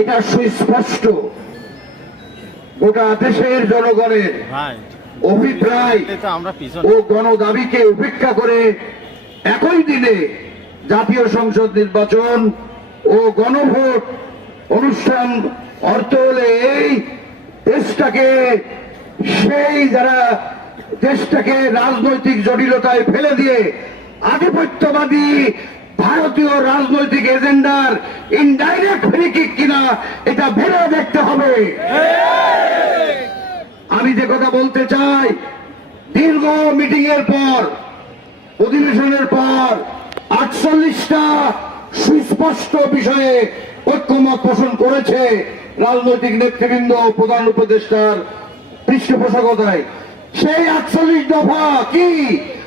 এটা সুস্পষ্ট গোটা দেশের জনগণের অভিপ্রায় ও গণদাবিকে উপেক্ষা করে একই দিনে জাতীয় সংসদ নির্বাচন ও গণভোট অনুষ্ঠান অর্থ হলে এই দেশটাকে যারা দেশটাকে রাজনৈতিক জটিলতায় ফেলে দিয়ে আধিপত্যবাদী ভারতীয় রাজনৈতিক এজেন্ডার ইনডাইরেক্ট ফ্রিকিক কিনা এটা ভেবে দেখতে হবে। আমি যে কথা বলতে চাই, দীর্ঘ মিটিং এর পর, অধিবেশনের পর 48টা সুস্পষ্ট বিষয়ে ঐক্যমত পোষণ করেছে রাজনৈতিক নেতৃবৃন্দ ও প্রধান উপদেষ্টার পৃষ্ঠপোষকতায়। সেই 48 দফা কি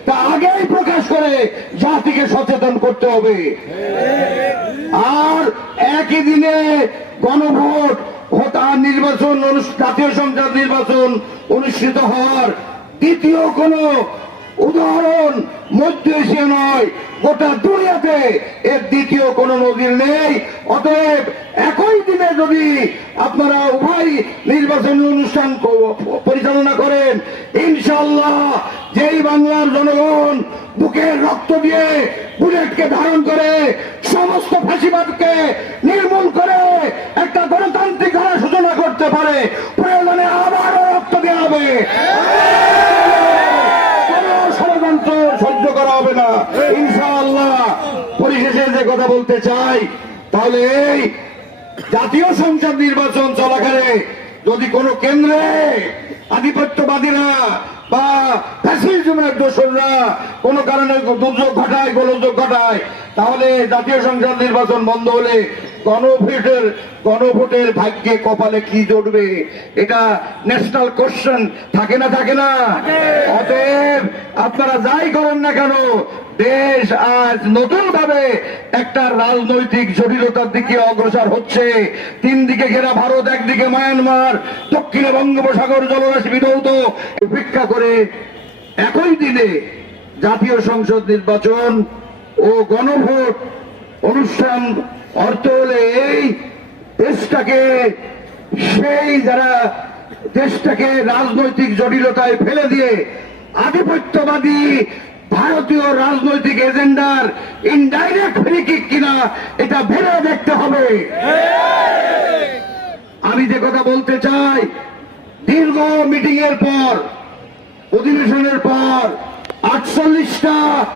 তা আগেই প্রকাশ করে জাতিকে সচেতন করতে হবে। আর একই দিনে গণভোট ও তার নির্বাচন, জাতীয় সংসদ নির্বাচন অনুষ্ঠিত হওয়ার দ্বিতীয় কোন উদাহরণ মধ্য এশিয়া নয়, গোটা দুনিয়াতে এর দ্বিতীয় কোন নজির নেই। অতএব একই দিনে যদি আপনারা উভয় নির্বাচনী অনুষ্ঠান পরিচালনা করেন, ইনশাআল্লাহ যেই বাংলার জনগণ বুকের রক্ত দিয়ে বুলেটকে ধারণ করে সমস্ত ফাঁসিবাদকে নির্মূল করে একটা গণতান্ত্রিক ধারা সূচনা করতে পারে, প্রয়োজনে আবারও রক্ত দেওয়া হবে, ষড়যন্ত্র সহ্য করা হবে না ইনশাআল্লাহ। পরিশেষে যে কথা বলতে চাই, তাহলে এই জাতীয় সংসদ নির্বাচন চলাকালে যদি কোনো কেন্দ্রে আধিপত্যবাদীরা বা ফ্যাসিজমের দোসররা কোনো কারণে দুর্যোগ ঘটায়, গোলযোগ ঘটায়, তাহলে জাতীয় সংসদ নির্বাচন বন্ধ হলে গণভোটের ভাগ্যে কপালে কি জড়বে, এটা ন্যাশনাল কোশ্চেন থাকে না? অতএব আপনারা যাই করেন না কেন, দেশ আজ নতুন ভাবে একটা রাজনৈতিক জটিলতার দিকে অগ্রসর হচ্ছে। 3 দিকে ঘেরা ভারত, একদিকে মায়ানমার, দক্ষিণে বঙ্গোপসাগর জলরাশি বিধৌত উপেক্ষা করে একই দিনে জাতীয় সংসদ নির্বাচন ও গণভোট অনুষ্ঠান অর্থ হলে এই দেশটাকে যারা দেশটাকে রাজনৈতিক জটিলতায় ফেলে দিয়ে আধিপত্যবাদী ভারতীয় রাজনৈতিক এজেন্ডার ইনডাইরেক্ট ফ্রিকিক কিনা এটা ভেবে দেখতে হবে। আমি যে কথা বলতে চাই, দীর্ঘ মিটিং এর পর, অধিবেশনের পর 48টা